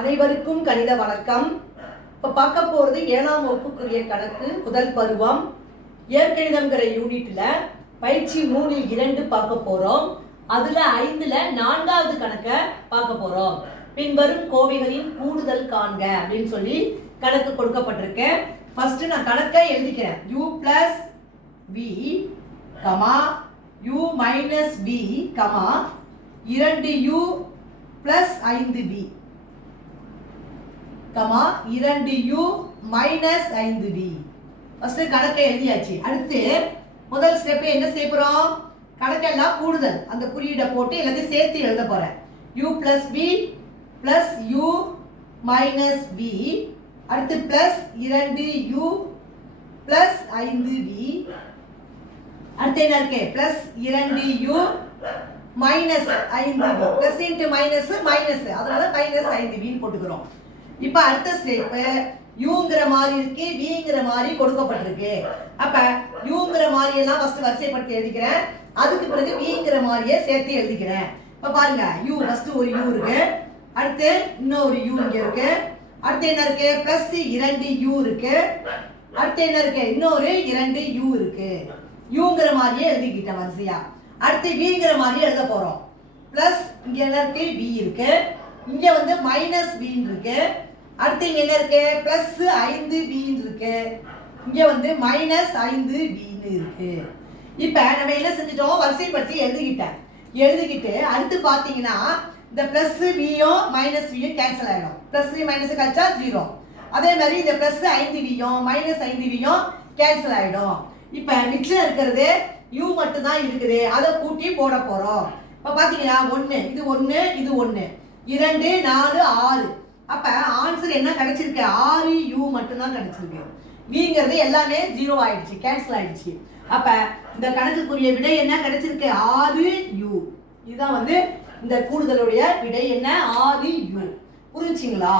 அனைவருக்கும் கணித வணக்கம். இப்போ பார்க்க போகிறது 7ஆம் வகுப்புக்குரிய கணக்கு முதல் பருவம் இயற்கணிதம்ங்கிற யூனிட்ல பயிற்சி 3 2 பார்க்க போகிறோம். அதில் 5ல் 4வது கணக்கை பார்க்க போகிறோம். பின்வரும் கோவைகளின் கூடுதல் காண்க அப்படின்னு சொல்லி கணக்கு கொடுக்கப்பட்டிருக்கு. ஃபர்ஸ்ட் நான் கணக்கை எழுதிக்கிறேன். u plus v, u minus v, 2u plus 5v, 2u minus 5v. First கணக்கை எழுதியாச்சு. அடுத்து முதல் ஸ்டெப் என்ன செய்ய போறோம்? கணக்கெல்லாம் கூடுதல் அந்த குறியீடை போட்டு எல்லாத்தையும் சேர்த்து எழுத போறேன். u plus v plus u minus v, அடுத்து plus 2u plus 5v, அடுத்து என்ன இருக்கு? plus 2u minus 5v, plus into minus minus, அதனால minus 5v போட்டுக்கிறோம். இப்போ அடுத்த ஸ்டெப் யூங்கிற மாதிரி இருக்கு, விங்கிற மாதிரி கொடுக்கப்பட்டிருக்கு. அப்ப யூங்கிற மாதிரி எல்லாம் ஃபர்ஸ்ட் வரிசைப்படுத்தி எழுதிக்கிறேன். அதுக்கு பிறகு விங்கிற மாதிரியே சேர்த்து எழுதிக்கிறேன். இப்ப பாருங்க, யூ ஃபர்ஸ்ட் ஒரு யூ இருக்கு, அடுத்து இன்னொரு யூ இங்க இருக்கு, அடுத்து என்ன இருக்கு? பிளஸ் 2u இருக்கு, அடுத்து என்ன இருக்கு? இன்னொரு 2u இருக்கு. யூங்கிற மாதிரியே எழுதிக்கிட்டேன் வரிசையா. அடுத்து விங்கிற மாதிரியே எழுத போறோம். பிளஸ் இங்க என்ன இருக்கு? v இருக்கு, இங்க வந்து மைனஸ் v இருக்கு, அடுத்து இங்க என்ன இருக்கு? பிளஸ் 5v இருக்கு, இங்க வந்து மைனஸ் 5v இருக்கு. இப்ப நம்ம என்ன செஞ்சிட்டோம்? வரிசைப்படுத்தி எழுதிக்கிட்டு அடுத்து பாத்தீங்கன்னா இந்த பிளஸ் வியும் மைனஸ் வியும் கேன்சல் ஆயிடும். பிளஸ் மைனஸ் கழிச்சா 0. அதே மாதிரி இந்த பிளஸ் 5வியும் மைனஸ் 5வியும் கேன்சல் ஆயிடும். இப்ப மிச்சம் இருக்கிறது u மட்டும் தான் இருக்குது, அதை கூட்டி போட போறோம். இப்ப பாத்தீங்கன்னா 1 இது 1 இது 1 2 4 6. அப்ப ஆன்சர் என்ன கிடைச்சிருக்கு? 6u மட்டும் தான் கிடைச்சிருக்கு. vங்கிறது எல்லாமே 0 ஆயிடுச்சு, கேன்சல் ஆயிடுச்சு. அப்ப இந்த கணக்குக்குரிய விடை என்ன கிடைச்சிருக்கு? 6u. இதுதான் வந்து இந்த கூடுதலுடைய விடை என்ன? 6u. புரிஞ்சுங்களா?